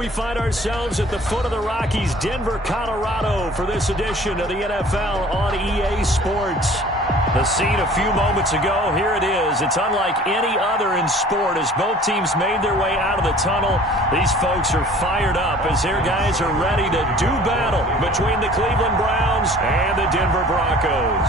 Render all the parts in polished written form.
we find ourselves at the foot of the Rockies, Denver, Colorado, for this edition of the NFL on EA Sports. The scene a few moments ago, here it is. It's unlike any other in sport as both teams made their way out of the tunnel. These folks are fired up as their guys are ready to do battle between the Cleveland Browns and the Denver Broncos.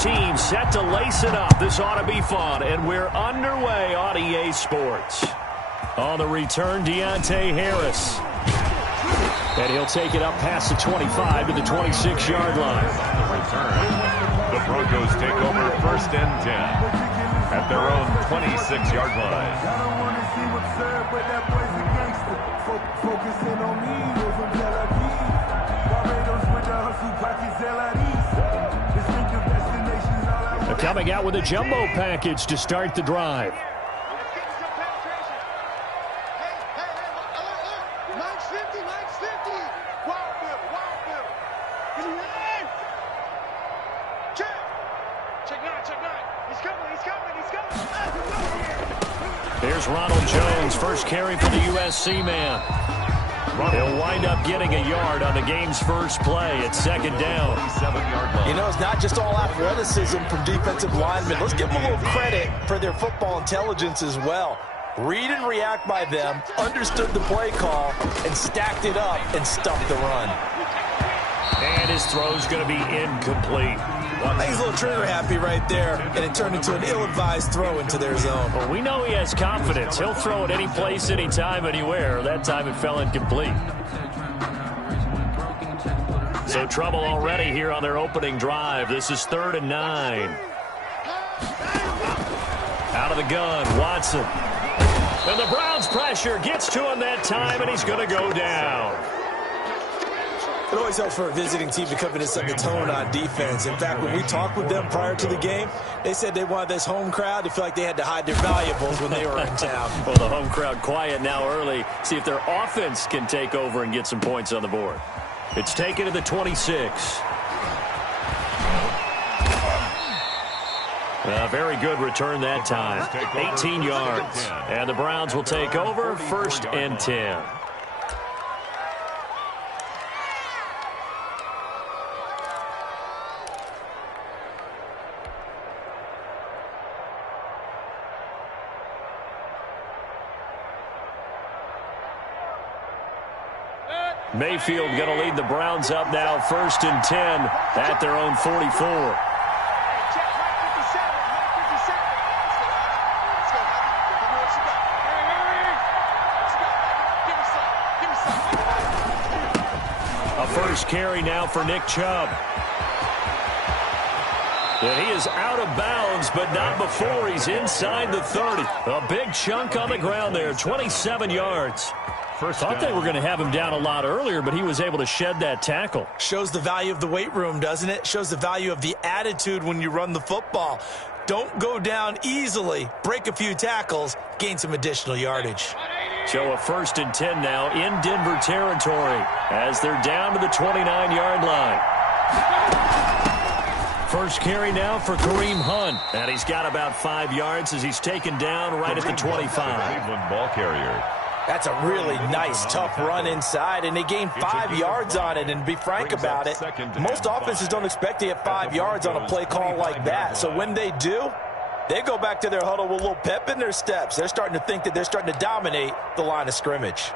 Team set to lace it up. This ought to be fun, and we're underway on EA Sports. On the return, Deontay Harris. And he'll take it up past the 25 to the 26-yard line. Return. The Broncos take over 1st and 10 at their own 26-yard line. Coming out with a jumbo package to start the drive. Here's Ronald Jones, first carry for the USC man. He'll wind up getting a yard on the game's first play at 2nd down. You know, it's not just all athleticism from defensive linemen. Let's give them a little credit for their football intelligence as well. Read and react by them, understood the play call, and stacked it up and stuffed the run. And his throw's going to be incomplete. I think he's a little trigger happy right there, and it turned into an ill-advised throw into their zone. Well, we know he has confidence. He'll throw it any place, anytime, anywhere. That time it fell incomplete. So trouble already here on their opening drive. This is 3rd and 9. Out of the gun, Watson. And the Browns' pressure gets to him that time, and he's going to go down. It always helps for a visiting team to come in and set the tone on defense. In fact, when we talked with them prior to the game, they said they wanted this home crowd to feel like they had to hide their valuables when they were in town. Well, the home crowd quiet now early. See if their offense can take over and get some points on the board. It's taken to the 26. A very good return that time. 18 yards. And the Browns will take over 1st and 10. Mayfield going to lead the Browns up now, 1st and 10 at their own 44. A first carry now for Nick Chubb. And he is out of bounds, but not before he's inside the 30. A big chunk on the ground there, 27 yards. Thought they were going to have him down a lot earlier, but he was able to shed that tackle. Shows the value of the weight room, doesn't it? Shows the value of the attitude when you run the football. Don't go down easily. Break a few tackles. Gain some additional yardage. So a 1st and 10 now in Denver territory as they're down to the 29-yard line. First carry now for Kareem Hunt. And he's got about 5 yards as he's taken down right at the 25. Cleveland ball carrier. That's a really nice, tough run inside, and they gained 5 yards on it. And to be frank about it, most offenses don't expect to get 5 yards on a play call like that. So when they do, they go back to their huddle with a little pep in their steps. They're starting to think that they're starting to dominate the line of scrimmage.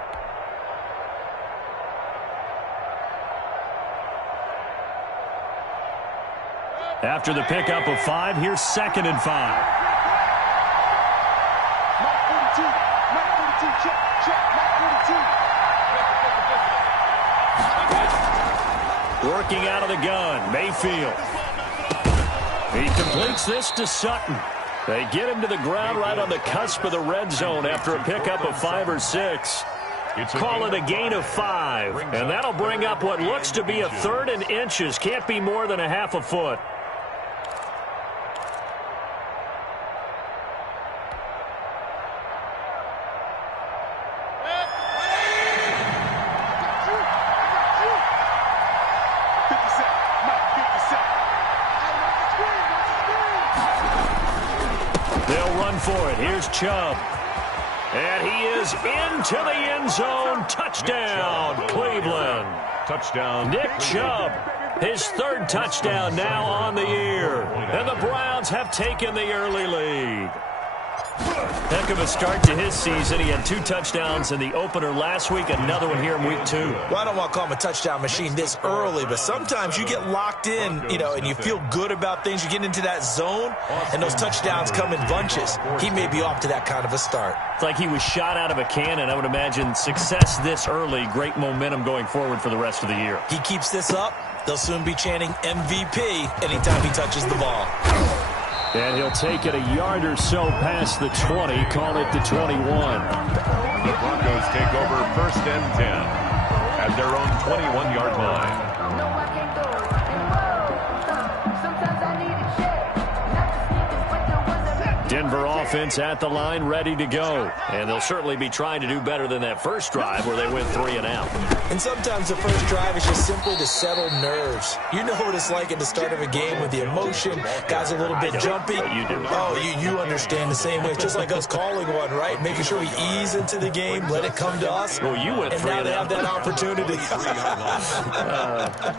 After the pickup of 5, here's 2nd and 5. Working out of the gun, Mayfield. He completes this to Sutton. They get him to the ground right on the cusp of the red zone after a pickup of 5 or 6. Call it a gain of 5. And that'll bring up what looks to be a 3rd and inches. Can't be more than a half a foot. They'll run for it. Here's Chubb. And he is into the end zone. Touchdown, Cleveland. Touchdown, Nick Chubb, his 3rd touchdown now on the year. And the Browns have taken the early lead. Heck of a start to his season. He had 2 touchdowns in the opener last week, another one here in week 2. Well, I don't want to call him a touchdown machine this early, but sometimes you get locked in, and you feel good about things. You get into that zone, and those touchdowns come in bunches. He may be off to that kind of a start. It's like he was shot out of a cannon. I would imagine success this early, great momentum going forward for the rest of the year. He keeps this up, they'll soon be chanting MVP anytime he touches the ball. And he'll take it a yard or so past the 20, call it the 21. The Broncos take over 1st and 10 at their own 21-yard line. Denver offense at the line, ready to go. And they'll certainly be trying to do better than that first drive where they went 3 and out. And sometimes the first drive is just simply to settle nerves. You know what it's like at the start of a game with the emotion. Guys are a little bit jumpy. You do. Oh, you understand the same way. It's just like us calling one, right? Making sure we ease into the game, let it come to us. Well, you went 3 and now and they out. have that opportunity.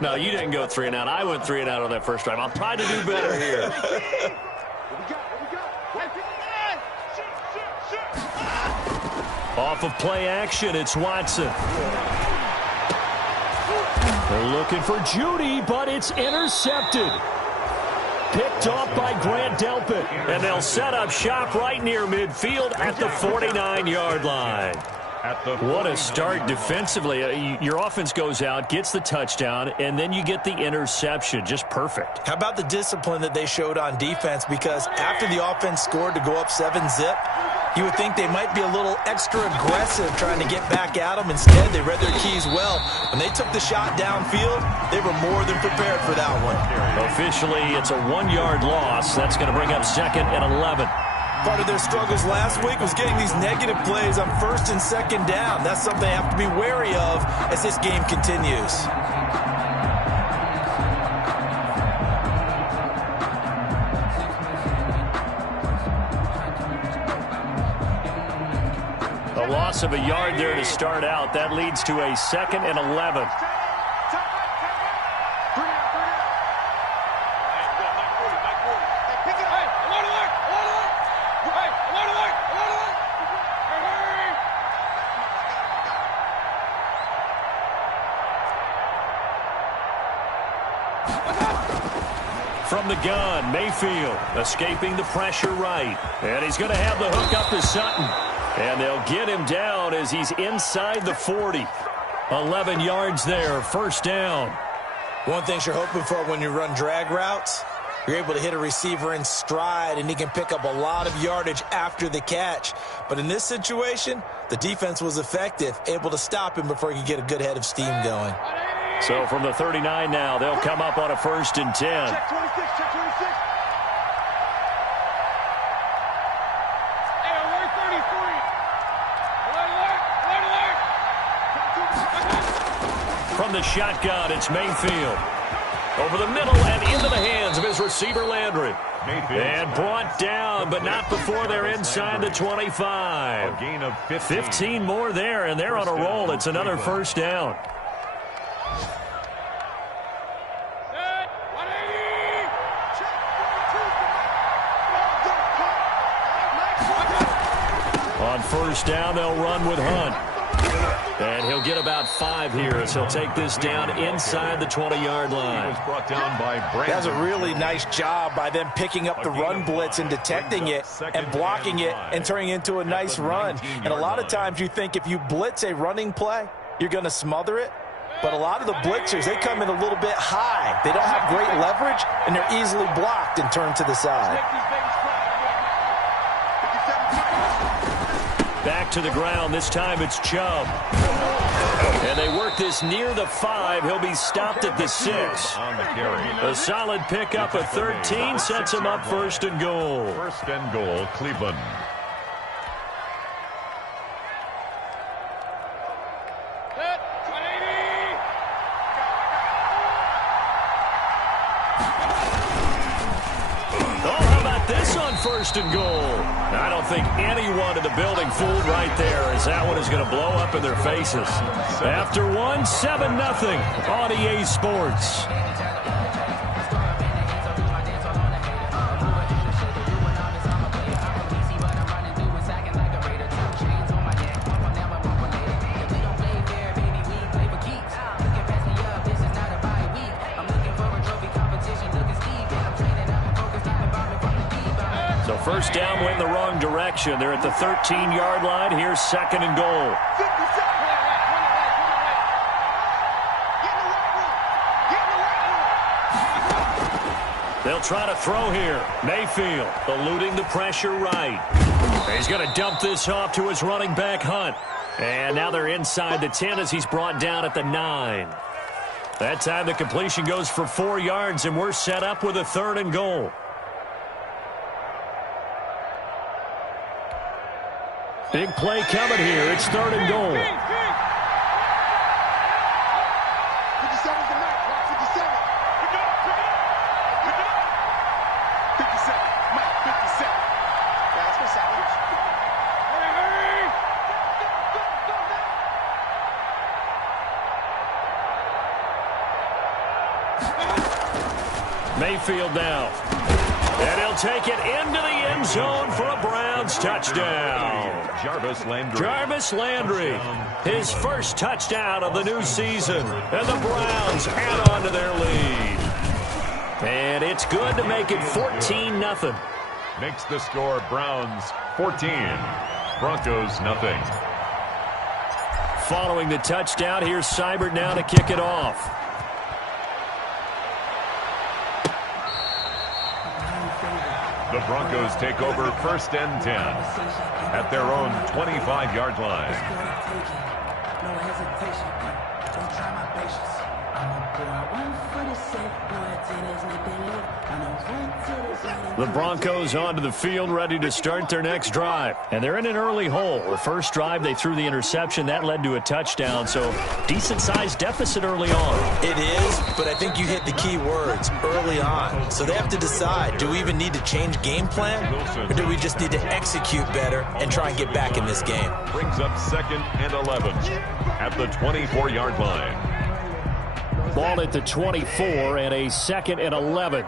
No, you didn't go 3 and out. I went 3 and out on that first drive. I'll try to do better here. Off of play action, it's Watson. They're looking for Judy, but it's intercepted. Picked off by Grant Delpit. And they'll set up shop right near midfield at the 49-yard line. What a start defensively. Your offense goes out, gets the touchdown, and then you get the interception. Just perfect. How about the discipline that they showed on defense? Because after the offense scored to go up 7-zip, you would think they might be a little extra aggressive trying to get back at them. Instead, they read their keys well. When they took the shot downfield, they were more than prepared for that one. Officially, it's a 1-yard loss. That's going to bring up 2nd and 11. Part of their struggles last week was getting these negative plays on 1st and 2nd down. That's something they have to be wary of as this game continues. A loss of a yard there to start out. That leads to a 2nd and 11. From the gun, Mayfield escaping the pressure right. And he's going to have the hook up to Sutton. And they'll get him down as he's inside the 40. 11 yards there, 1st down. One thing you're hoping for when you run drag routes, you're able to hit a receiver in stride, and he can pick up a lot of yardage after the catch. But in this situation, the defense was effective, able to stop him before he could get a good head of steam going. So from the 39 now, they'll come up on a 1st and 10. Check 26, check 26. Hey, alert 33. Alert. From the shotgun, it's Mayfield. Over the middle and into the hands of his receiver, Landry. And brought down, but not before they're inside the 25. A gain of 15 more there, and they're on a roll. It's another 1st down. On 1st down, they'll run with Hunt. And he'll get about 5 here as he'll take this down inside the 20-yard line. Brought down by Brandon. That's a really nice job by them picking up the run blitz and detecting it and blocking it and turning it into a nice run. And a lot of times you think if you blitz a running play, you're going to smother it. But a lot of the blitzers, they come in a little bit high. They don't have great leverage, and they're easily blocked and turned to the side. Back to the ground. This time it's Chubb. And they work this near the 5. He'll be stopped at the 6. On the carry. A solid pickup of 13 sets him up 1st and goal. 1st and goal, Cleveland. This on 1st and goal. I don't think anyone in the building fooled right there, as that one is going to blow up in their faces. After 1, 7-0 on EA Sports. First down went in the wrong direction. They're at the 13-yard line. Here's 2nd and goal. They'll try to throw here. Mayfield eluding the pressure right. He's going to dump this off to his running back, Hunt. And now they're inside the 10 as he's brought down at the 9. That time the completion goes for 4 yards, and we're set up with a 3rd and goal. Big play coming here. It's 3rd and goal. 57's the mark. 57. Pick up. 57. Mike, 57. That's my challenge. Mayfield now. And he'll take it into the end zone for a Browns touchdown. Jarvis Landry, his first touchdown of the new season. And the Browns add on to their lead. And it's good to make it 14-0. Makes the score Browns 14, Broncos nothing. Following the touchdown, here's Seibert now to kick it off. The Broncos take over 1st and 10 at their own 25-yard line. No hesitation. Don't try my patience. I'm a boy. 1 for the 7, boy, 10 is nothing left. The Broncos onto the field, ready to start their next drive. And they're in an early hole. The first drive, they threw the interception. That led to a touchdown, so decent-sized deficit early on. It is, but I think you hit the key words, early on. So they have to decide, do we even need to change game plan, or do we just need to execute better and try and get back in this game? Brings up 2nd and 11 at the 24-yard line. Ball at the 24 and a 2nd and 11.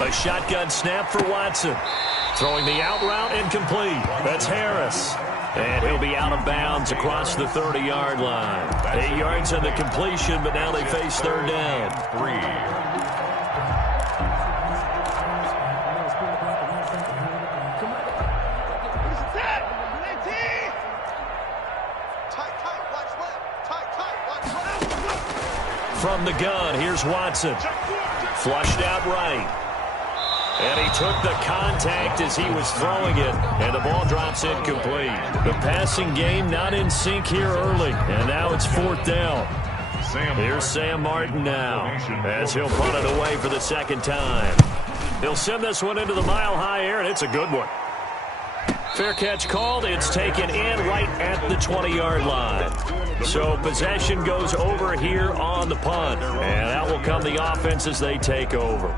A shotgun snap for Watson. Throwing the out route incomplete. That's Harris. And he'll be out of bounds across the 30-yard line. 8 yards on the completion, but now they face 3rd down. 3. From the gun, here's Watson. Flushed out right. And he took the contact as he was throwing it, and the ball drops incomplete. The passing game not in sync here early, and now it's 4th down. Here's Sam Martin now, as he'll punt it away for the 2nd time. He'll send this one into the mile-high air, and it's a good one. Fair catch called. It's taken in right at the 20-yard line. So possession goes over here on the punt, and that will come the offense as they take over.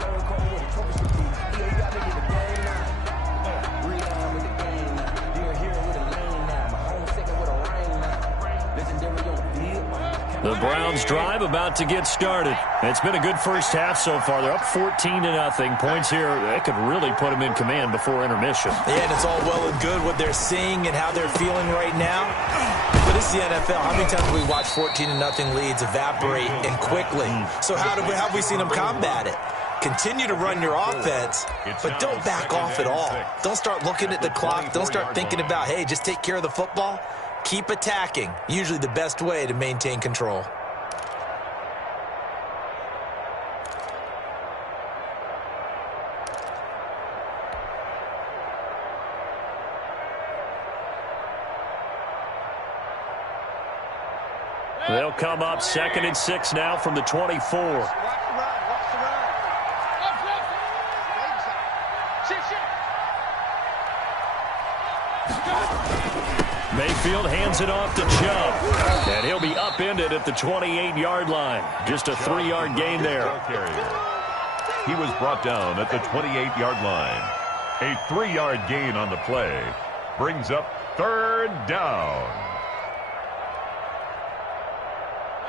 The Browns drive about to get started. It's been a good first half so far. They're up 14-0. Points here, they could really put them in command before intermission. Yeah, and it's all well and good what they're seeing and how they're feeling right now. But it's the NFL. How many times have we watched 14-0 leads evaporate and quickly? So how have we seen them combat it? Continue to run your offense, but don't back off at all. Don't start looking at the clock. Don't start thinking about, hey, just take care of the football. Keep attacking. Usually the best way to maintain control. They'll come up 2nd and 6 now from the 24. Mayfield hands it off to Chubb. And he'll be upended at the 28-yard line. Just a 3-yard gain there. He was brought down at the 28-yard line. A 3-yard gain on the play brings up 3rd down.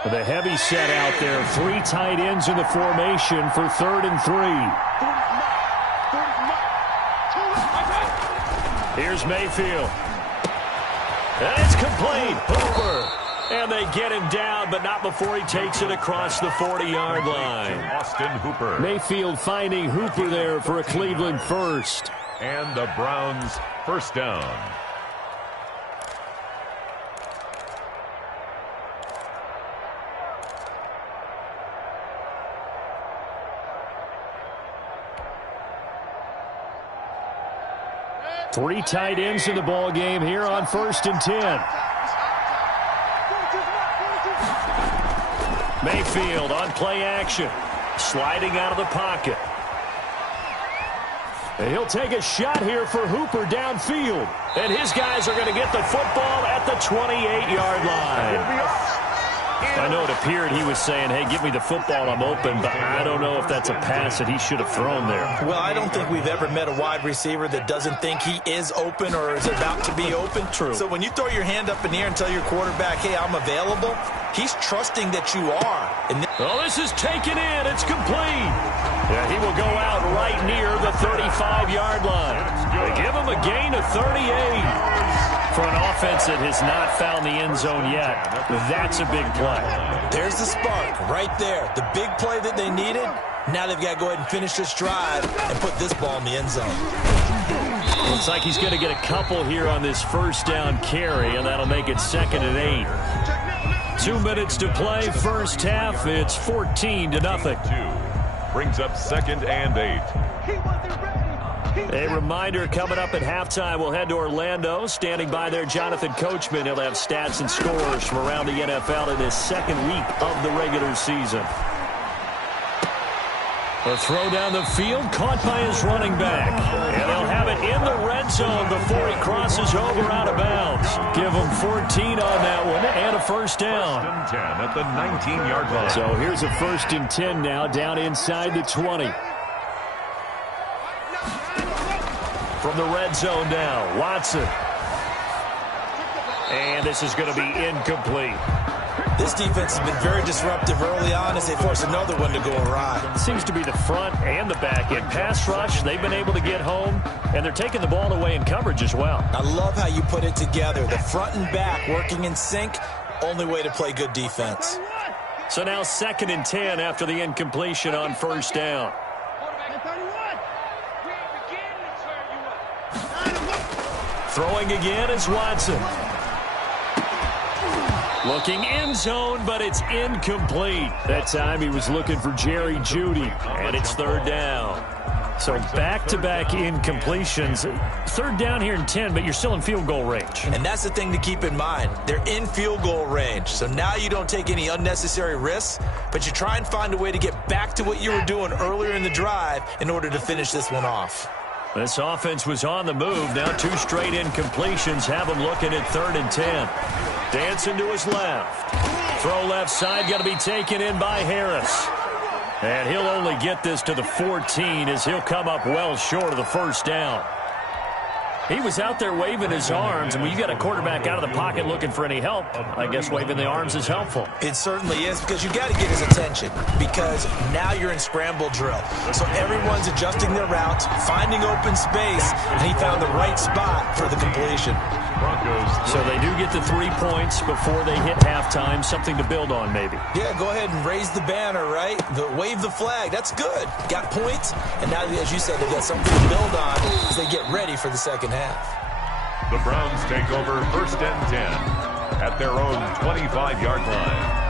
The heavy set out there. 3 tight ends in the formation for 3rd and 3. Here's Mayfield. And it's complete. Hooper. And they get him down, but not before he takes it across the 40-yard line. Austin Hooper. Mayfield finding Hooper there for a Cleveland first. And the Browns first down. Three tight ends in the ball game here on 1st and 10. Mayfield on play action, sliding out of the pocket. And he'll take a shot here for Hooper downfield. And his guys are going to get the football at the 28-yard line. I know it appeared he was saying, hey, give me the football, I'm open, but I don't know if that's a pass that he should have thrown there. Well, I don't think we've ever met a wide receiver that doesn't think he is open or is about to be open. True. So when you throw your hand up in the air and tell your quarterback, hey, I'm available, he's trusting that you are. Oh, this is taken in. It's complete. Yeah, he will go out right near the 35-yard line. They give him a gain of 38. For an offense that has not found the end zone yet, that's a big play. There's the spark right there. The big play that they needed. Now they've got to go ahead and finish this drive and put this ball in the end zone. Looks like he's going to get a couple here on this first down carry, and that'll make it 2nd and 8. 2 minutes to play, first half. It's 14-0. Brings up 2nd and 8. A reminder, coming up at halftime, we'll head to Orlando. Standing by there, Jonathan Coachman. He'll have stats and scores from around the NFL in this 2nd week of the regular season. A throw down the field, caught by his running back. And they'll have it in the red zone before he crosses over out of bounds. Give him 14 on that one and a first down. 1st and 10 at the 19-yard line. So here's a 1st and 10 now, down inside the 20. From the red zone now, Watson. And this is going to be incomplete. This defense has been very disruptive early on as they force another one to go awry. Seems to be the front and the back end. Pass rush, they've been able to get home, and they're taking the ball away in coverage as well. I love how you put it together. The front and back working in sync, only way to play good defense. So now 2nd and 10 after the incompletion on first down. Throwing again is Watson. Looking end zone, but it's incomplete. That time he was looking for Jerry Jeudy, and it's 3rd down. So back-to-back incompletions. 3rd down here in 10, but you're still in field goal range. And that's the thing to keep in mind. They're in field goal range. So now you don't take any unnecessary risks, but you try and find a way to get back to what you were doing earlier in the drive in order to finish this one off. This offense was on the move. Now 2 straight incompletions have them looking at 3rd and 10. Dancing to his left. Throw left side, got to be taken in by Harris. And he'll only get this to the 14 as he'll come up well short of the first down. He was out there waving his arms, and when you got a quarterback out of the pocket looking for any help, I guess waving the arms is helpful. It certainly is, because you got to get his attention, because now you're in scramble drill. So everyone's adjusting their routes, finding open space, and he found the right spot for the completion. So they do get the 3 points before they hit halftime, something to build on maybe. Yeah, go ahead and raise the banner, right? Wave the flag. That's good. Got points, and now, as you said, they've got something to build on as they get ready for the second half. The Browns take over 1st and 10 at their own 25-yard line.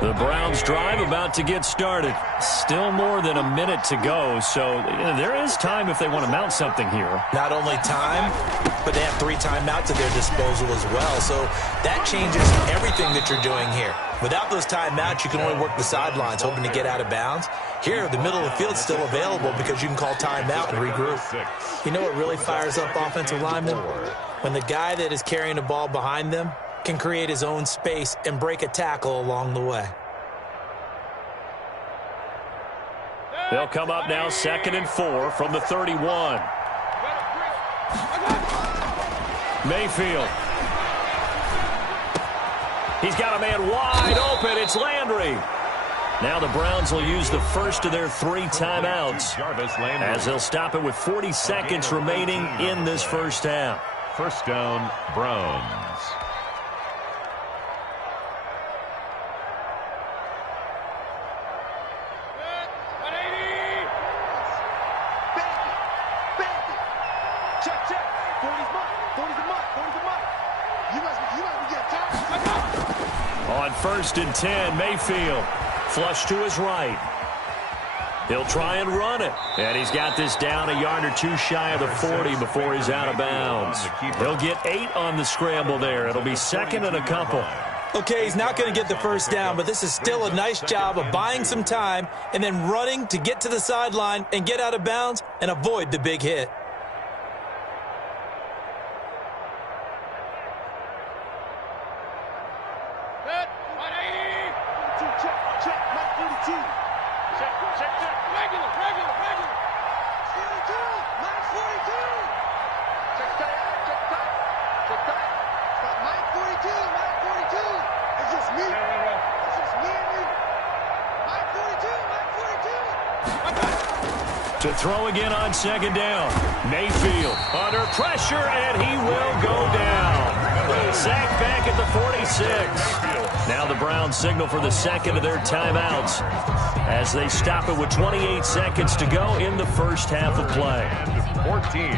The Browns drive about to get started. Still more than a minute to go, so there is time if they want to mount something here. Not only time, but they have 3 timeouts at their disposal as well, so that changes everything that you're doing here. Without those timeouts, you can only work the sidelines, hoping to get out of bounds. Here, the middle of the field is still available because you can call timeout and regroup. You know what really fires up offensive linemen? When the guy that is carrying the ball behind them can create his own space and break a tackle along the way. They'll come up now 2nd and 4 from the 31. Mayfield. He's got a man wide open. It's Landry. Now the Browns will use the first of their 3 timeouts as they'll stop it with 40 seconds remaining in this first half. First down, Browns. On 1st and 10, Mayfield. Flush to his right. He'll try and run it. And he's got this down a yard or 2 shy of the 40 before he's out of bounds. He'll get 8 on the scramble there. It'll be 2nd and a couple. Okay, he's not going to get the first down, but this is still a nice job of buying some time and then running to get to the sideline and get out of bounds and avoid the big hit. To throw again on 2nd down. Mayfield under pressure, and he will go down. Sacked back at the 46. Now the Browns signal for the 2nd of their timeouts as they stop it with 28 seconds to go in the first half of play. 14.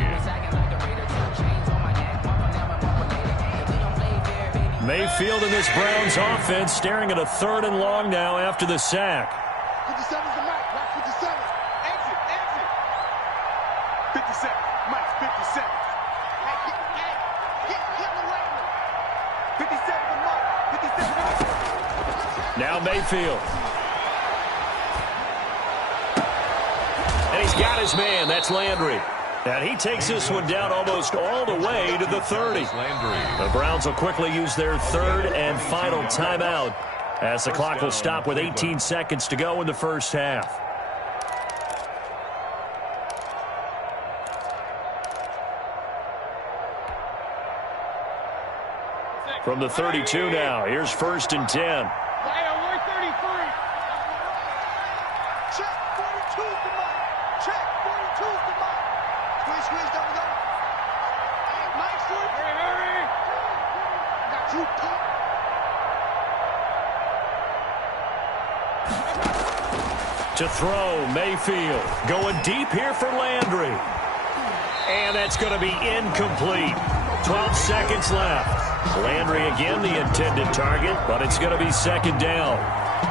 Mayfield in this Browns offense staring at a 3rd and long now after the sack. 57's the mic. Right 57. Exit. 57. Mike, 57. Hey, get the way. 57's the mic. 57. Now Mayfield. And he's got his man. That's Landry. And he takes this one down almost all the way to the 30. The Browns will quickly use their 3rd and final timeout as the clock will stop with 18 seconds to go in the first half. From the 32 now, here's 1st and 10. To throw, Mayfield going deep here for Landry. And that's going to be incomplete. 12 seconds left. Landry again the intended target, but it's going to be 2nd down.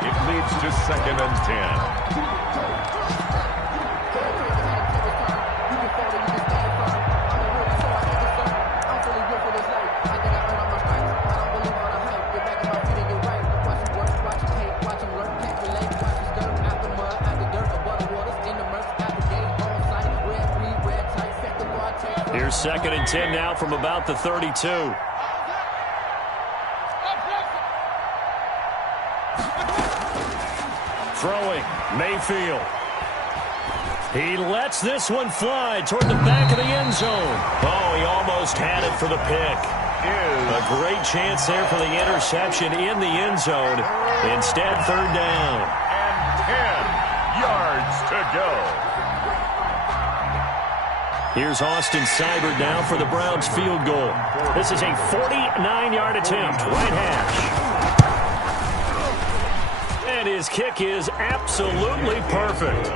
It leads to 2nd and 10. Here's 2nd and 10 now from about the 32. Throwing, Mayfield. He lets this one fly toward the back of the end zone. Oh, he almost had it for the pick. A great chance there for the interception in the end zone. Instead, 3rd down. And 10 yards to go. Here's Austin Seibert now for the Browns field goal. This is a 49-yard attempt, right hash. And his kick is absolutely perfect.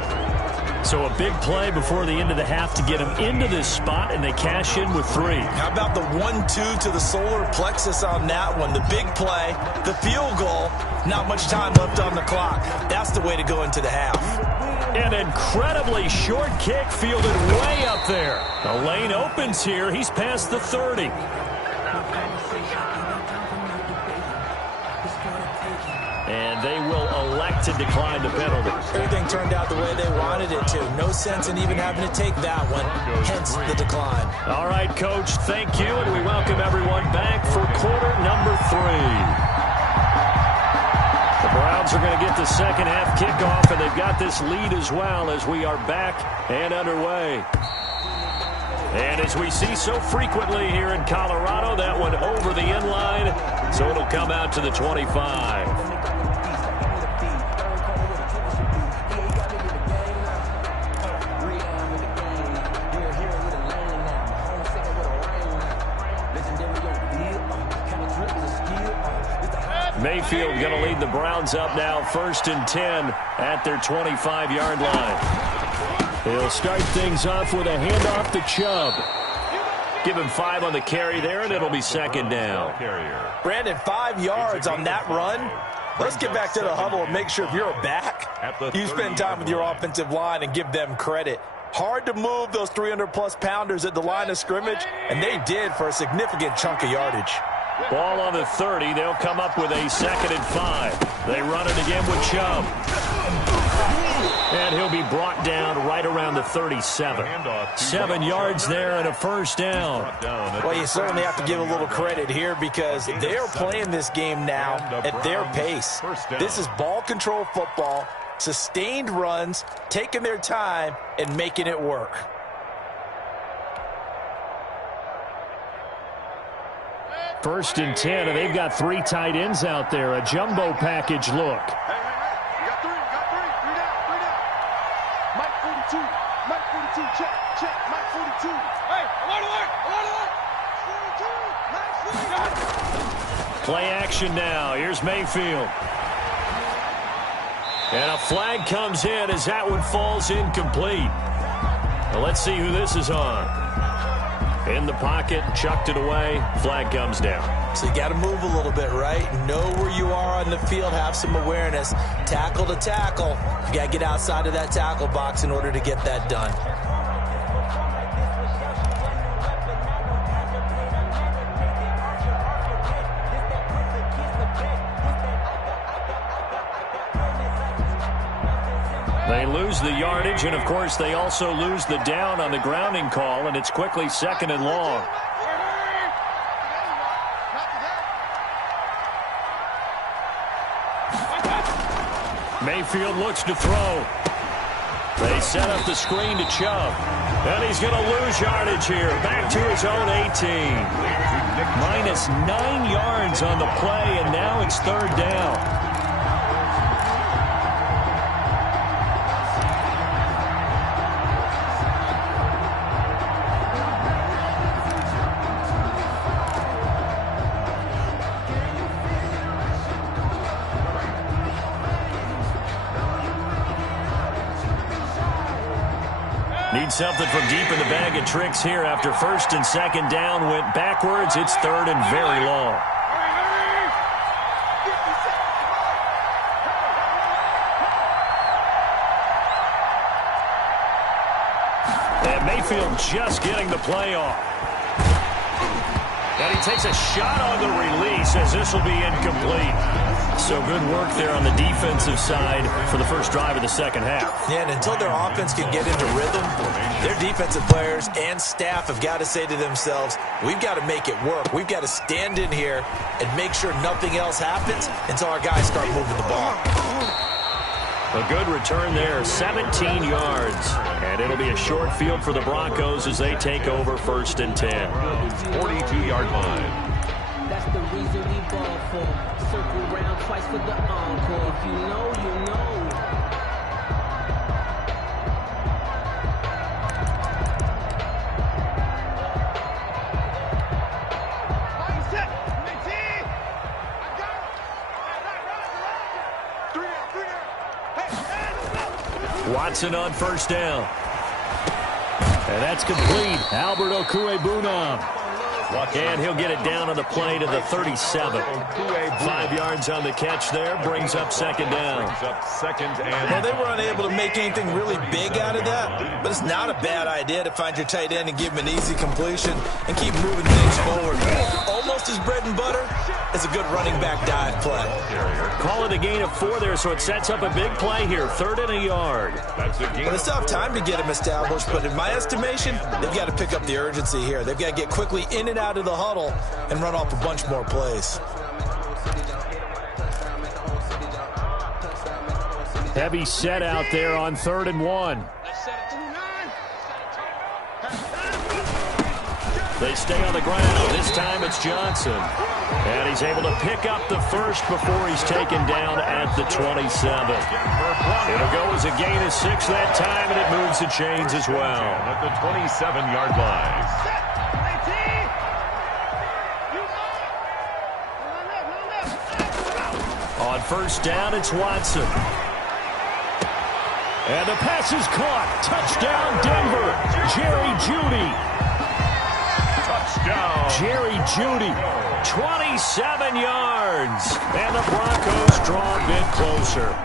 So a big play before the end of the half to get them into this spot, and they cash in with 3. How about the 1-2 to the solar plexus on that one? The big play, the field goal, not much time left on the clock. That's the way to go into the half. An incredibly short kick fielded way up there. The lane opens here. He's past the 30. And they will elect to decline the penalty. Everything turned out the way they wanted it to. No sense in even having to take that one, hence the decline. All right, Coach, thank you, and we welcome everyone back for quarter number 3. The Browns are going to get the second half kickoff, and they've got this lead as well as we are back and underway. And as we see so frequently here in Colorado, that one over the end line, so it'll come out to the 25. Mayfield going to lead the Browns up now, 1st and 10 at their 25-yard line. He'll start things off with a handoff to Chubb. Give him 5 on the carry there, and it'll be 2nd down. Brandon, 5 yards on that run. Let's get back to the huddle and make sure if you're a back, you spend time with your offensive line and give them credit. Hard to move those 300-plus pounders at the line of scrimmage, and they did for a significant chunk of yardage. Ball on the 30. They'll come up with a 2nd and 5. They run it again with Chubb. And he'll be brought down right around the 37. 7 yards there and a 1st down. Well, you certainly have to give a little credit here because they're playing this game now at their pace. This is ball control football, sustained runs, taking their time and making it work. First and 10, and they've got 3 tight ends out there. A jumbo package look. Hey, you got 3, three down. Mike 42, check, Mike 42. Hey, alert. Play action now. Here's Mayfield. And a flag comes in as that one falls incomplete. Well, let's see who this is on. In the pocket, chucked it away, flag comes down. So you got to move a little bit, right? Know where you are on the field, have some awareness. Tackle to tackle. You got to get outside of that tackle box in order to get that done. They lose the yardage, and of course they also lose the down on the grounding call, and it's quickly 2nd and long. Mayfield looks to throw. They set up the screen to Chubb. And he's going to lose yardage here. Back to his own 18. Minus 9 yards on the play, and now it's 3rd down. Need something from deep in the bag of tricks here after 1st and 2nd down went backwards. It's 3rd and very long. And Mayfield just getting the play off. And he takes a shot on the release as this will be incomplete. So good work there on the defensive side for the first drive of the 2nd half. Yeah, and until their offense can get into rhythm, their defensive players and staff have got to say to themselves, we've got to make it work. We've got to stand in here and make sure nothing else happens until our guys start moving the ball. A good return there, 17 yards. And it'll be a short field for the Broncos as they take over 1st and 10. 42-yard line. That's the reason we ball for. Circle round twice for the encore. If you know, you know. Johnson on first down. And that's complete. Albert Okwuegbunam. And he'll get it down on the play to the 37. 5 yards on the catch there. Brings up second down. Well, they were unable to make anything really big out of that, but it's not a bad idea to find your tight end and give him an easy completion and keep moving things forward. Almost his bread and butter is a good running back dive play. Call it a gain of 4 there, so it sets up a big play here. 3rd and a yard. Well, it's tough time to get him established, but in my estimation, they've got to pick up the urgency here. They've got to get quickly in and out of the huddle and run off a bunch more plays. Heavy set out there on 3rd and 1. They stay on the ground. This time it's Johnson. And he's able to pick up the first before he's taken down at the 27. It'll go as a gain of 6 that time, and it moves the chains as well. At the 27-yard line. On first down, it's Watson. And the pass is caught. Touchdown, Denver. Jerry Jeudy. Touchdown. Jerry Jeudy. 27 yards. And the Broncos draw a bit closer.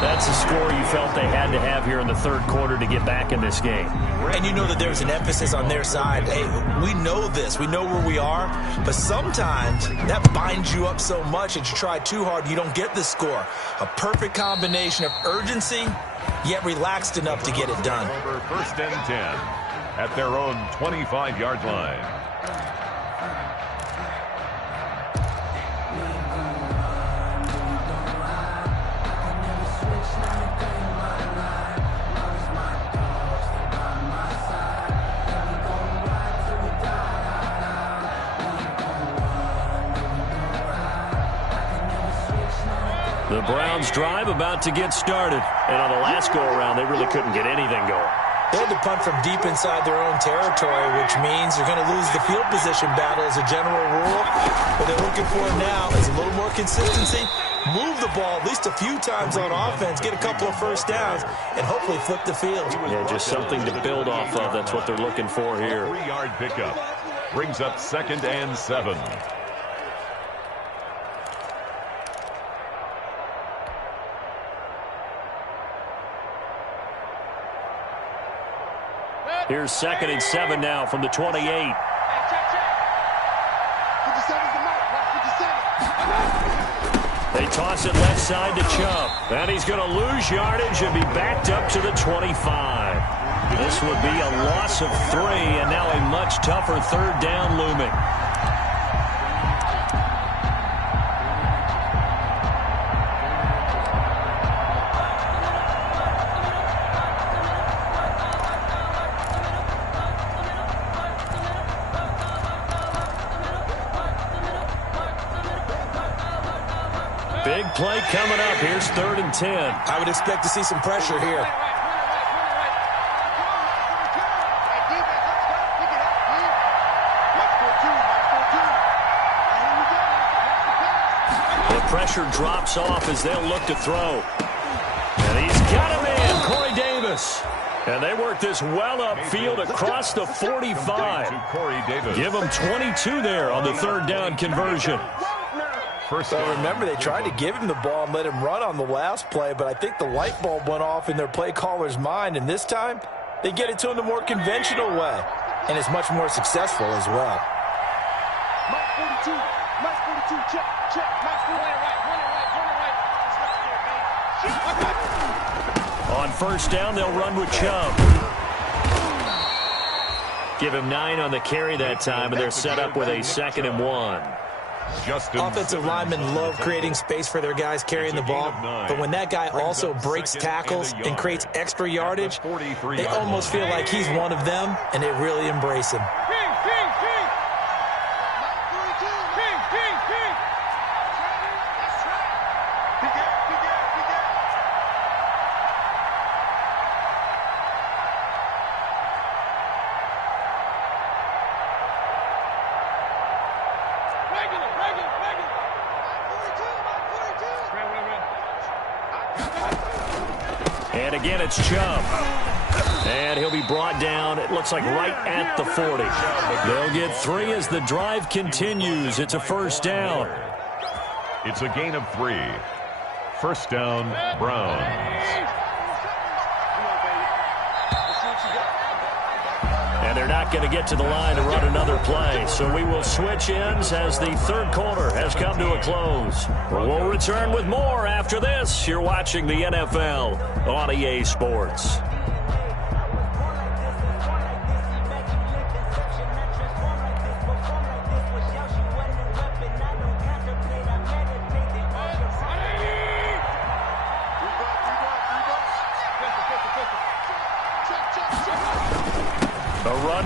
That's a score you felt they had to have here in the 3rd quarter to get back in this game. And you know that there's an emphasis on their side. Hey, we know this. We know where we are. But sometimes that binds you up so much that you try too hard, you don't get the score. A perfect combination of urgency, yet relaxed enough to get it done. Over 1st and 10 at their own 25-yard line. The Browns drive about to get started. And on the last go-around, they really couldn't get anything going. They had to punt from deep inside their own territory, which means you're going to lose the field position battle as a general rule. What they're looking for now is a little more consistency, move the ball at least a few times on offense, get a couple of first downs, and hopefully flip the field. Yeah, just something to build off of. That's what they're looking for here. 3-yard pickup. Brings up 2nd and 7. Here's 2nd and 7 now from the 28. They toss it left side to Chubb. And he's going to lose yardage and be backed up to the 25. This would be a loss of 3, and now a much tougher 3rd down looming. Big play coming up. Here's 3rd and 10. I would expect to see some pressure here. The pressure drops off as they'll look to throw. And he's got a man, Corey Davis. And they work this well upfield across the 45. Give them 22 there on the 3rd down conversion. Well, remember, they tried to give him the ball and let him run on the last play, but I think the light bulb went off in their play caller's mind, and this time they get it to him the more conventional way, and it's much more successful as well. Mike 42, check, Mike 40. On first down, they'll run with Chubb. Give him 9 on the carry that time, and they're set up with a 2nd and 1. Offensive linemen love creating space for their guys carrying the ball, but when that guy also breaks tackles and creates extra yardage, they almost feel like he's one of them, and they really embrace him. And again, it's Chubb. And he'll be brought down, it looks like, right at the 40. They'll get 3 as the drive continues. It's a first down. It's a gain of 3. First down, Browns. And they're not going to get to the line to run another play. So we will switch ends as the third quarter has come to a close. We'll return with more after this. You're watching the NFL on EA Sports.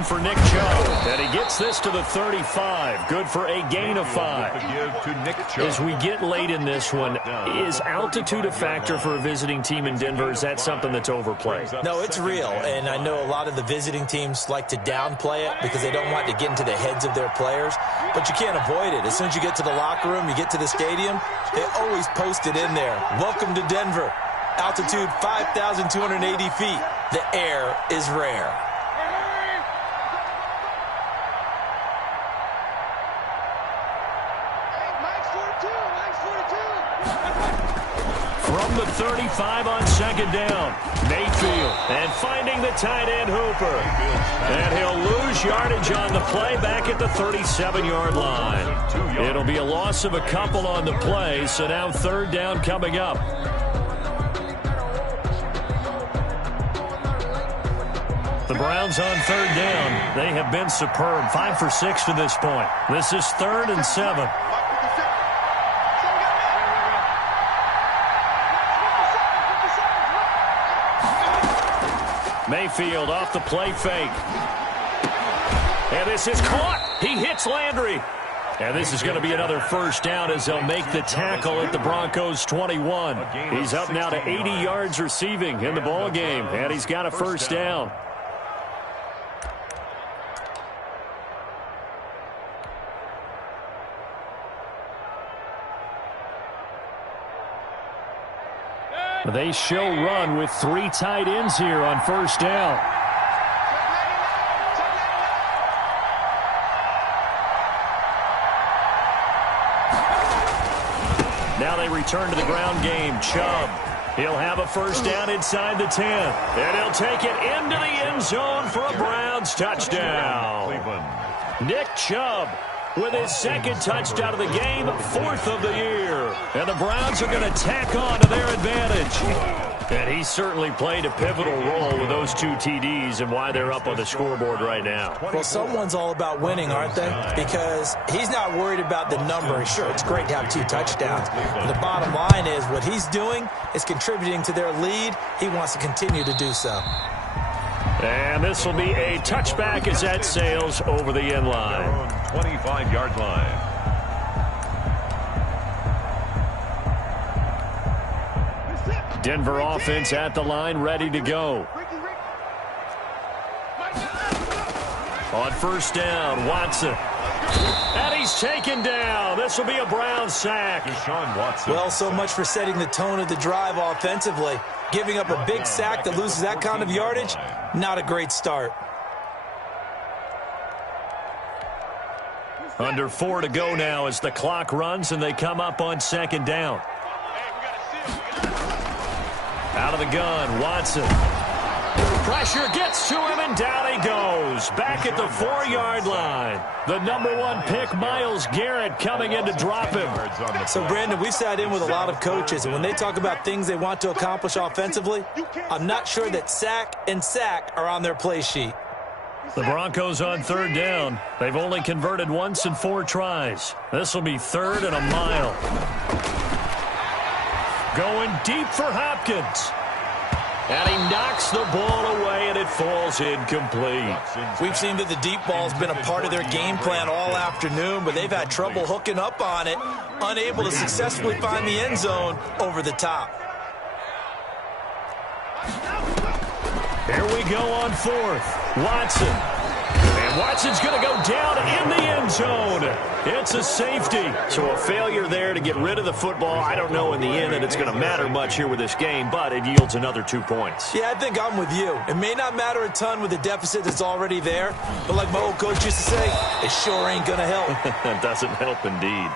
For Nick Chubb, and he gets this to the 35. Good for a gain of 5. As we get late in this one, is altitude a factor for a visiting team in Denver? Is that something that's overplayed? No, it's real, and I know a lot of the visiting teams like to downplay it because they don't want to get into the heads of their players, but you can't avoid it. As soon as you get to the locker room, you get to the stadium, they always post it in there. Welcome to Denver. Altitude 5,280 feet. The air is rare. From the 35 on second down, Mayfield, and finding the tight end Hooper. And he'll lose yardage on the play back at the 37-yard line. It'll be a loss of a couple on the play, so now third down coming up. The Browns on third down. They have been superb. 5 for 6 to this point. This is 3rd and 7. Mayfield off the play fake. And this is caught. He hits Landry. And this is going to be another first down as they'll make the tackle at the Broncos 21. He's up now to 80 yards receiving in the ball game, and he's got a first down. They show run with 3 tight ends here on first down. Now they return to the ground game. Chubb. He'll have a first down inside the 10. And he'll take it into the end zone for a Browns touchdown. Nick Chubb with his second touchdown of the game, 4th of the year. And the Browns are going to tack on to their advantage. And he certainly played a pivotal role with those 2 TDs and why they're up on the scoreboard right now. Well, someone's all about winning, aren't they? Because he's not worried about the number. Sure, it's great to have 2 touchdowns. But the bottom line is what he's doing is contributing to their lead. He wants to continue to do so. And this will be a touchback as that sails over the end line. 25-yard line. Denver offense at the line, ready to go. On first down, Watson. And he's taken down. This will be a Browns sack. Deshaun Watson. Well, so much for setting the tone of the drive offensively. Giving up a big sack that loses that kind of yardage, not a great start. Under 4 to go now as the clock runs and they come up on second down. Out of the gun, Watson. Pressure gets to him, and down he goes. Back at the 4-yard line. The number 1 pick, Myles Garrett, coming in to drop him. So, Brandon, we've sat in with a lot of coaches, and when they talk about things they want to accomplish offensively, I'm not sure that sack and sack are on their play sheet. The Broncos on third down. They've only converted once in 4 tries. This will be 3rd and a mile. Going deep for Hopkins. And he knocks the ball away, and it falls incomplete. We've seen that the deep ball's been a part of their game plan all afternoon, but they've had trouble hooking up on it, unable to successfully find the end zone over the top. Here we go on 4th. Watson. And Watson's going to go down in the end zone. It's a safety. So a failure there to get rid of the football. I don't know in the end that it's going to matter much here with this game, but it yields another 2 points. Yeah, I think I'm with you. It may not matter a ton with the deficit that's already there, but like my old coach used to say, it sure ain't going to help. That doesn't help indeed.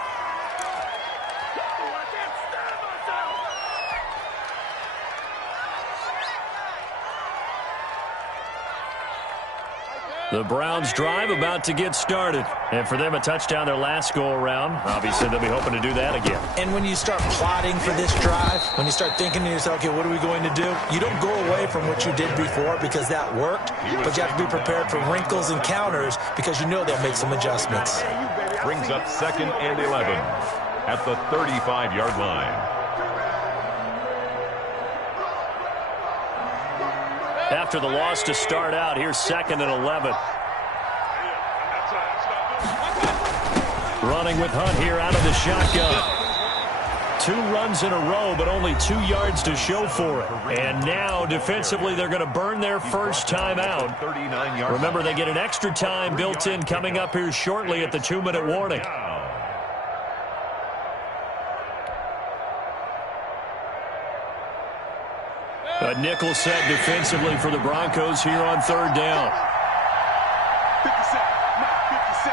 The Browns drive about to get started. And for them, a touchdown their last go-around. Obviously, they'll be hoping to do that again. And when you start plotting for this drive, when you start thinking to yourself, okay, what are we going to do? You don't go away from what you did before because that worked, but you have to be prepared for wrinkles and counters because you know they'll make some adjustments. Brings up 2nd and 11 at the 35-yard line. After the loss to start out, here's 2nd and 11. Running with Hunt here out of the shotgun. 2 runs in a row, but only 2 yards to show for it. And now, defensively, they're going to burn their first time out. Remember, they get an extra time built in coming up here shortly at the 2-minute warning. A nickel set defensively for the Broncos here on 3rd down. 50 seconds.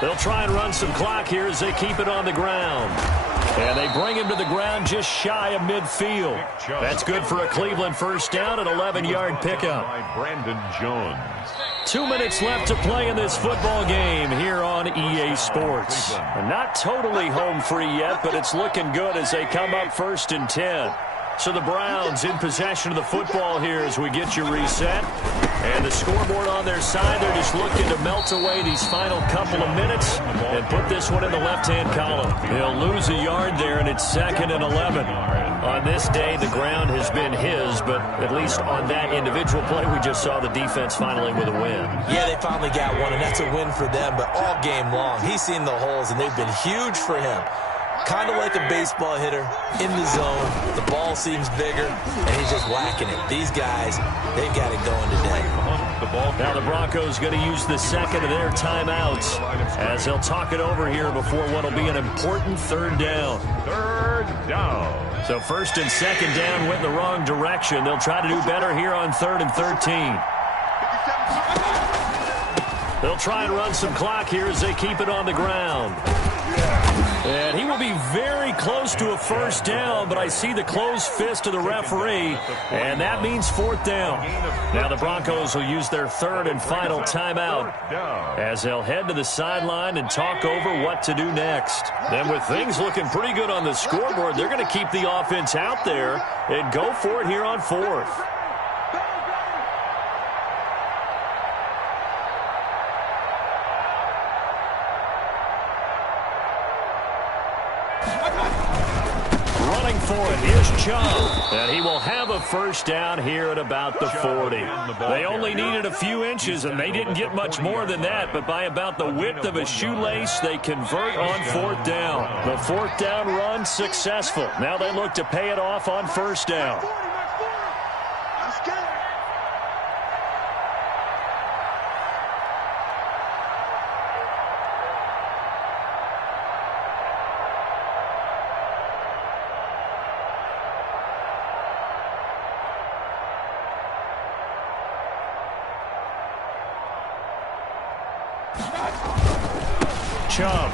They'll try and run some clock here as they keep it on the ground. And they bring him to the ground just shy of midfield. That's good for a Cleveland first down, an 11-yard pickup. Brandon Jones. 2 minutes left to play in this football game here on EA Sports. Not totally home free yet, but it's looking good as they come up 1st and 10. So the Browns in possession of the football here as we get you reset. And the scoreboard on their side, they're just looking to melt away these final couple of minutes and put this one in the left-hand column. He'll lose a yard there, and it's 2nd and 11. On this day, the ground has been his, but at least on that individual play, we just saw the defense finally with a win. Yeah, they finally got one, and that's a win for them, but all game long, he's seen the holes, and they've been huge for him. Kind of like a baseball hitter in the zone. The ball seems bigger, and he's just whacking it. These guys, they've got it going today. Now the Broncos going to use the second of their timeouts as they'll talk it over here before what will be an important 3rd down. 3rd down. So 1st and 2nd down went in the wrong direction. They'll try to do better here on 3rd and 13. They'll try and run some clock here as they keep it on the ground. And he will be very close to a first down, but I see the closed fist of the referee, and that means 4th down. Now the Broncos will use their 3rd and final timeout as they'll head to the sideline and talk over what to do next. Then with things looking pretty good on the scoreboard, they're going to keep the offense out there and go for it here on 4th. For it, here's Chubb, and he will have a first down here at about the 40. They only needed a few inches, and they didn't get much more than that, but by about the width of a shoelace, they convert on 4th down. The 4th down run successful. Now they look to pay it off on 1st down. Chubb.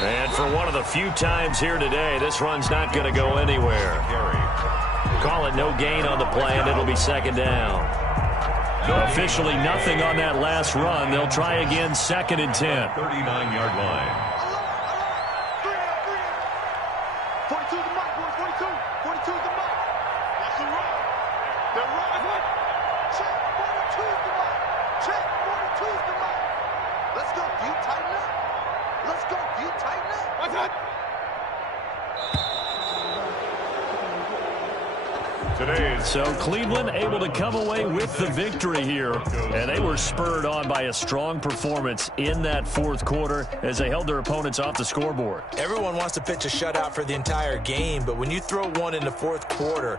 And for one of the few times here today, this run's not going to go anywhere. Call it no gain on the play, and it'll be 2nd down. Officially nothing on that last run. They'll try again 2nd and 10. 39-yard line. 42 is the mark, boys. 42. 42 is the mark. That's the run. The run. Check. 42 is the mark. Check. 42 is the mark. Let's go. Do you tighten up? Let's go. Do you tighten up? What's that? So Cleveland able to come away with the victory here, and they were spurred on by a strong performance in that fourth quarter as they held their opponents off the scoreboard. Everyone wants to pitch a shutout for the entire game, but when you throw one in the fourth quarter,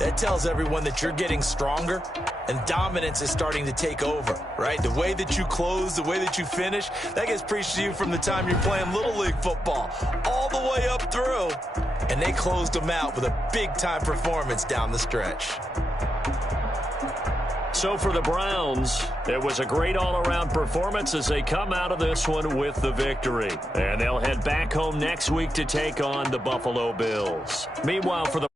that tells everyone that you're getting stronger and dominance is starting to take over, right? The way that you close, the way that you finish, that gets preached to you from the time you're playing Little League football all the way up through, and they closed them out with a big-time performance down the stretch. So for the Browns, it was a great all-around performance as they come out of this one with the victory. And they'll head back home next week to take on the Buffalo Bills. Meanwhile, for the